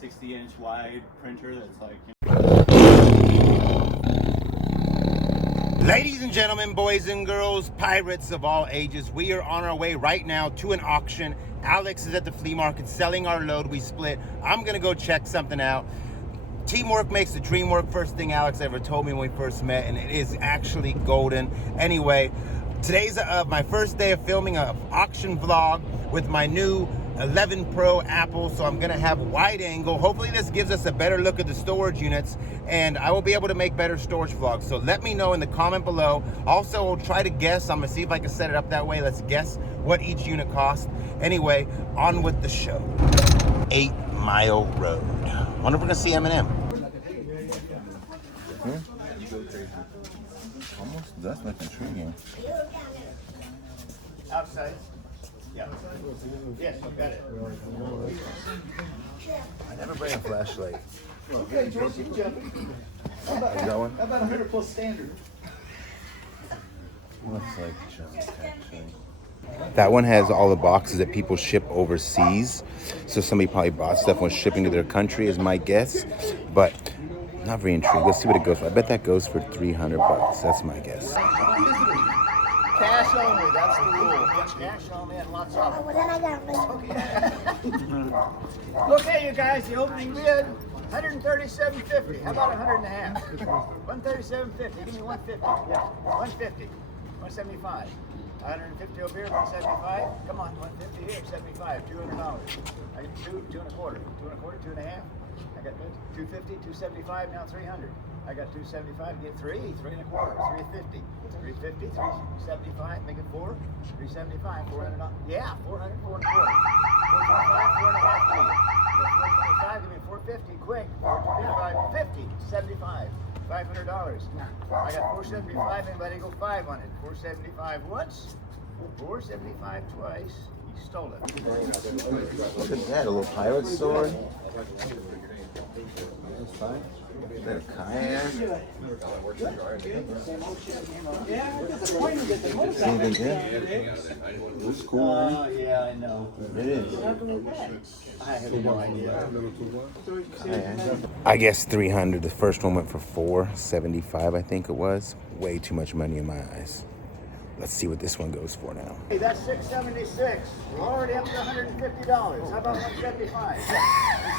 60-inch wide printer that's like. Ladies and gentlemen, boys and girls, pirates of all ages, we are on our way right now to an auction. Alex is at the flea market selling our load. We split. I'm gonna go check something out. Teamwork makes the dream work. First thing Alex ever told me when we first met, and it is actually golden. Anyway, today's my first day of filming an auction vlog with my new 11 Pro Apple, so I'm gonna have wide angle. Hopefully this gives us a better look at the storage units, and I will be able to make better storage vlogs. So let me know in the comment below. Also, we'll try to guess. I'm gonna see if I can set it up that way. Let's guess what each unit costs. Anyway, on with the show. 8 Mile Road. Wonder if we're gonna see Eminem. Almost does look intriguing. Outside. Yeah. Yes, you got it. I never bring a flashlight. Okay, George, keep jumping. How about 100 plus standard? Looks like junk, actually. That one has all the boxes that people ship overseas. So somebody probably bought stuff when shipping to their country is my guess. But not very intrigued. Let's see what it goes for. I bet that goes for 300 bucks. That's my guess. Cash only, that's the rule. Cash only and lots of it. Okay, you guys, the opening bid, $137.50. How about 100 and a half? $137.50. Give me 150. Yeah, 150. 175. 150 over here, 175. Come on, 150 here, 75. $200. I get two and a quarter. Two and a quarter, two and a half. I got 250, 275, now 300. I got 275, get three and a quarter, 350, 350, 375, make it four, 375, $400. Yeah, 400, four and a quarter, 425, four and a half, $425, give me 450, quick, 425, 50, 75, $500. I got 475, anybody go 5 on it, 475 once, 475 twice. You stole it. Look at that, a little pirate sword. That's fine. Is that a kayak? Anything good? It's cool. Yeah, I know. It is. I have no idea. I guess 300. The first one went for 475, I think it was. Way too much money in my eyes. Let's see what this one goes for now. Hey, that's $676. We're already up to $150. How about 175? Yeah,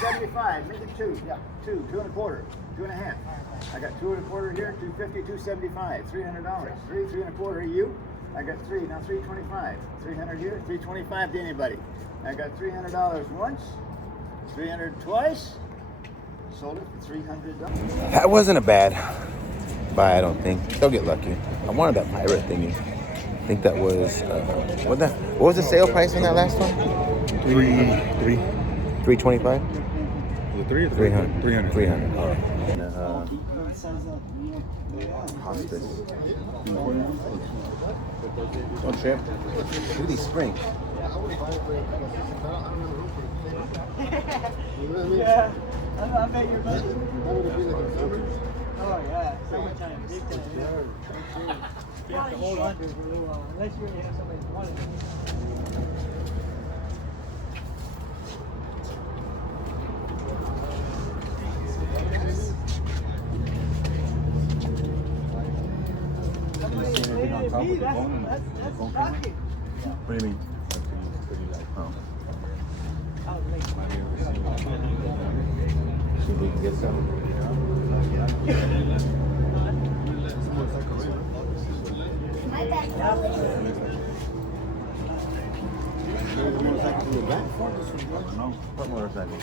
175. Make it two. Yeah, two and a quarter, two and a half. I got 2 and a quarter here, 250, 275, $300. Three and a quarter. You? I got 3. Now 325. 300 here, 325 to anybody. I got $300 once, 300 twice. Sold it for $300. That wasn't a bad buy, I don't think. They'll get lucky. I wanted that pirate thingy. I think that was what was the sale price on that last one? 325. The 3 or 300. 300. 300. All right. And, hospice. Don't trip. Look at these springs. Yeah, I bet you're better. Oh yeah, summertime, big time. You have to hold on to it for a little while, unless you really have somebody who wanted it. That's shocking. What do you mean? Oh. See if we can get some. What motorcycle?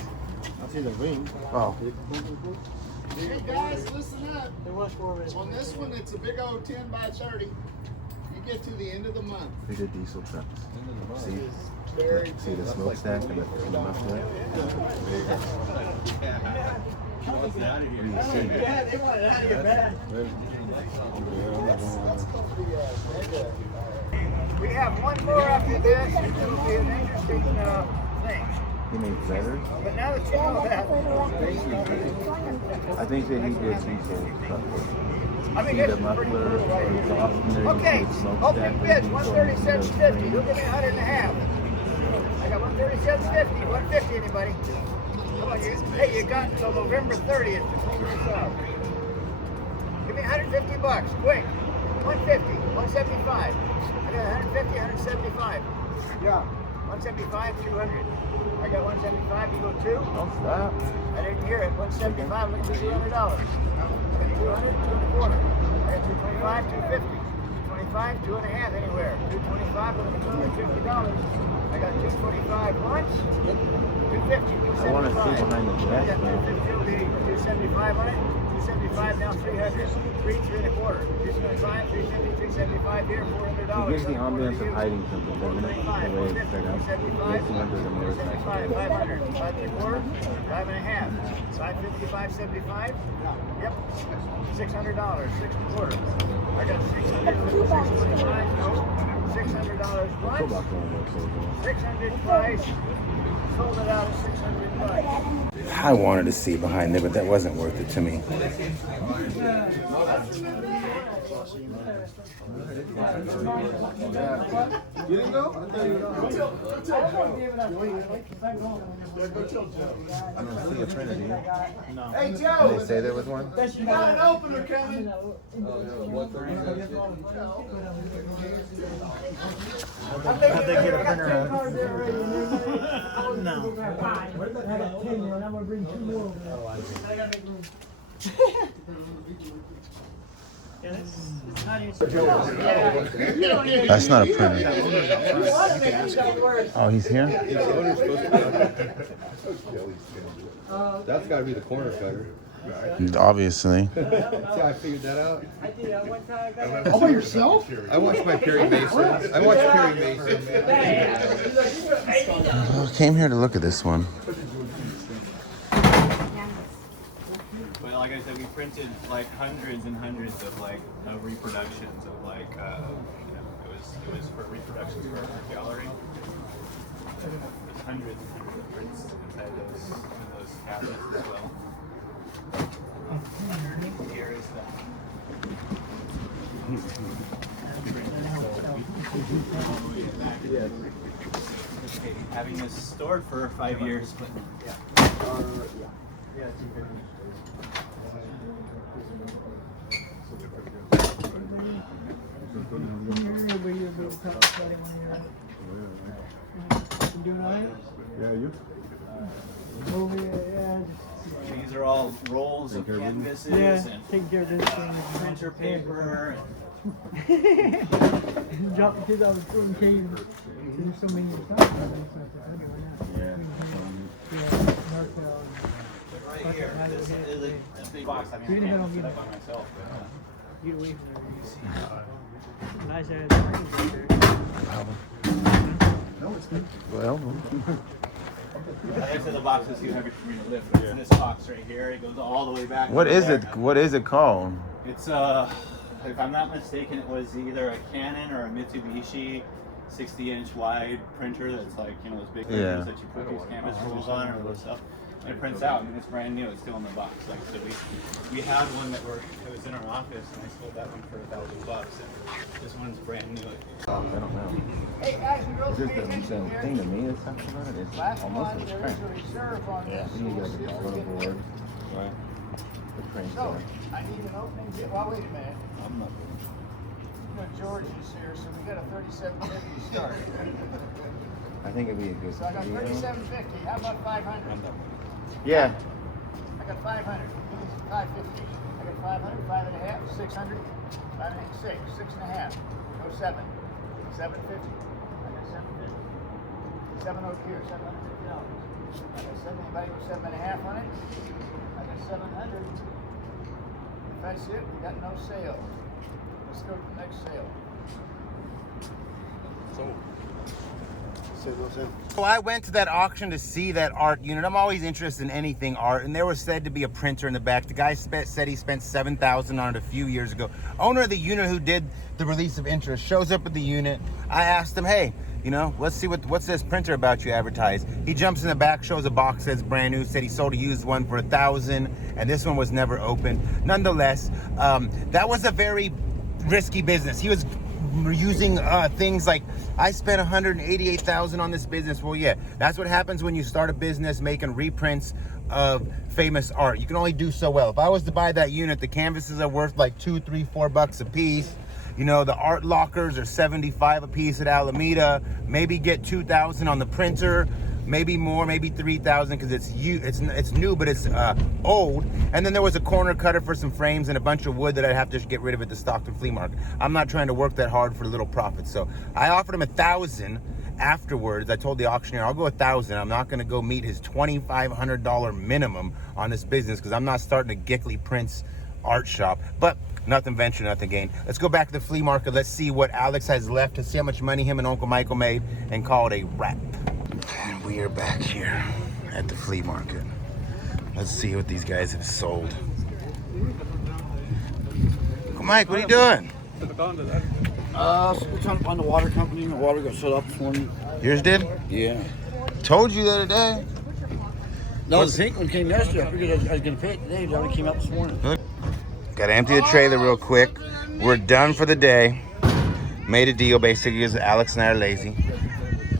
I see the ring. Oh. Hey guys, listen up. On this one, it's a big old 10 by 30. You get to the end of the month. Bigger diesel trucks. See the smokestack and the muffler? Yeah, they want it out of here, man. We have one more after this. It will be an interesting thing. He makes leather? But now that you know that, I think that he did diesel trucks. I mean, See this the is pretty muffler, cool right the here. exhaust in there, Okay, you see the open smokestack, bids, diesel, 137.50. Who'll give me 100 and a half? I got 137.50. 150, anybody? Come on, hey, you got until November 30th to clean this up. Give me 150 bucks, quick. 150, 175. I got 150, 175. Yeah. 175, 200. I got 175, you go two? Don't stop. I didn't hear it. 175, look at $200. I got 200, 225. I got 225, 250. 225, two and a half anywhere. 225, look at $250. I got 225 once. 250, 275. I want to see behind the I check, got man. 250, 275 on it. 275 down 300. 3, 3 and a quarter. 275, 350, 375 here, $400. It gives the ambience of hiding something, doesn't it? The way it's set up. 275, Makes you wonder the more it's 275, 500, 5 and a quarter, 5 and a half. 550, 575. Yep. $600, 6 and a quarter. I got 600, 625, no. $600 once. 600 twice. Sold it out at 600 bucks. I wanted to see behind there, but that wasn't worth it to me. You didn't go? I thought you were I don't see a printer, do you? Hey, Did Joe! they say there was one? You got an opener coming. How'd they get a printer? No. I got 10 more, and I'm gonna bring 2 more. I gotta make room. That's not a printer. Oh, he's here? That's got to be the corner cutter. Obviously. See how I figured that out? I did one time. All by yourself? I watched my Perry Mason. I watched Perry Mason. I came here to look at this one. Well, like I said, we printed like hundreds and hundreds of reproductions of it was for reproductions for our gallery. There's hundreds and hundreds of prints inside those cabinets as well. Underneath here is having this stored for 5 years, but Yeah, you? these are all rolls of canvases and Take care of this thing. printer paper. Drop the kids out of the room cave. There's so many stuff. Right here, this is a big box. I mean, I can't put that by myself. But, Get away from there. Nice ass. Well, like I said, the boxes you have for me to lift. It's in this box right here. It goes all the way back. what to the is it? back. What is it called? It's if I'm not mistaken, it was either a Canon or a Mitsubishi 60-inch wide printer that's like, you know, those big printers that you put these canvas rolls on or those stuff. And it prints out. I mean, it's brand new. It's still in the box. Like I said, we had one that it was in our office, and I sold that one for $1,000. And this one's brand new. I don't know. Hey guys, you girls, It's pay just the attention here. thing to me that's talking about it. It's Last almost one, a there print. is a reserve on this. You need to get a color board. Right. The print. So, I need an opening bid. Well, wait a minute. I'm not. You know, George is here, so we got a 3750 start. I think it'd be a good So I got video. 3750. How about 500? Yeah. I got 500. 550. I got 500, 5 and a half, 600, 5 and a half, 6, 6 and a half. No 7. 750. I got 750. 7 here, $750. I got 7. Anybody with 7 and a half on it? I got 700. If that's it, we got no sale. Let's go to the next sale. So I went to that auction to see that art unit. I'm always interested in anything art, and there was said to be a printer in the back. The guy said he spent $7,000 on it a few years ago. Owner of the unit who did the release of interest shows up at the unit. I asked him, hey, you know, let's see what's this printer about you advertise. He jumps in the back, shows a box that's brand new, said he sold a used one for $1,000, and this one was never opened. Nonetheless, that was a very risky business. He was using things like, I spent $188,000 on this business. Well, yeah, that's what happens when you start a business making reprints of famous art. You can only do so well. If I was to buy that unit, the canvases are worth like $2, $3, $4 a piece. You know, the art lockers are $75 a piece at Alameda. Maybe get $2,000 on the printer. Maybe more, maybe $3,000 because it's new, but it's old. And then there was a corner cutter for some frames and a bunch of wood that I'd have to get rid of at the Stockton Flea Market. I'm not trying to work that hard for little profits. So I offered him $1,000 afterwards. I told the auctioneer, I'll go $1,000. I'm not gonna go meet his $2,500 minimum on this business because I'm not starting a Gickley Prince art shop. But nothing venture, nothing gain. Let's go back to the flea market. Let's see what Alex has left to see how much money him and Uncle Michael made and call it a wrap. And we are back here at the flea market. Let's see what these guys have sold. Uncle Mike, what are you doing? We're trying to find the water company. The water got shut off this morning. Yours did? Yeah. Told you the other day. No, the pink one came yesterday. I figured I was going to pay it today. It already came out this morning. Got to empty the trailer real quick. We're done for the day. Made a deal basically because Alex and I are lazy.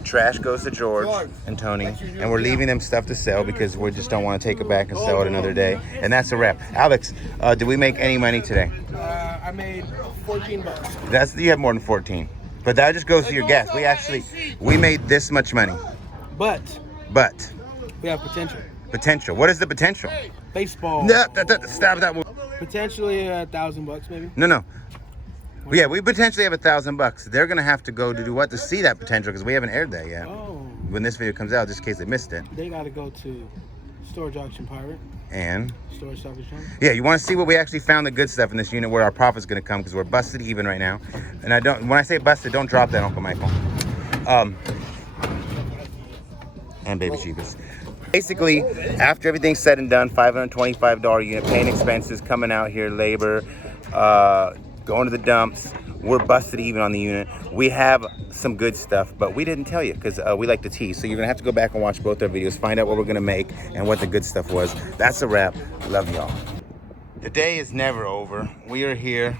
Trash goes to George and Tony, and we're leaving them stuff to sell because we just don't want to take it back and sell it another day. And that's a wrap. Alex, did we make any money today? I made $14. You have more than 14, but that just goes to your gas. We made this much money, But but we have potential. potential. What is the potential? Baseball. No, stop that. Potentially $1,000 maybe. No. Yeah, we potentially have $1,000. They're gonna have to go to do what to see that potential because we haven't aired that yet. Oh. When this video comes out, just in case they missed it. They gotta go to Storage Auction Pirate. And Storage Stock Exchange. yeah, you want to see what we actually found the good stuff in this unit where our profit's gonna come because we're busted even right now. And when I say busted, don't drop that, Uncle Michael. And Baby Sheepas. Basically, after everything's said and done, $525 unit, paying expenses, coming out here, labor, going to the dumps, we're busted even on the unit. We have some good stuff, but we didn't tell you because we like to tease. So you're gonna have to go back and watch both our videos, find out what we're gonna make and what the good stuff was. That's a wrap. Love y'all. The day is never over. We are here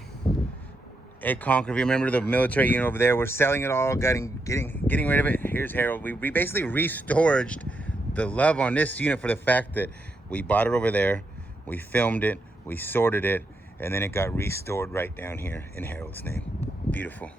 at Concord. If you remember the military unit over there, we're selling it all, getting rid of it. Here's Harold. We basically re-storaged the love on this unit for the fact that we bought it over there, we filmed it, we sorted it, and then it got restored right down here in Harold's name. Beautiful.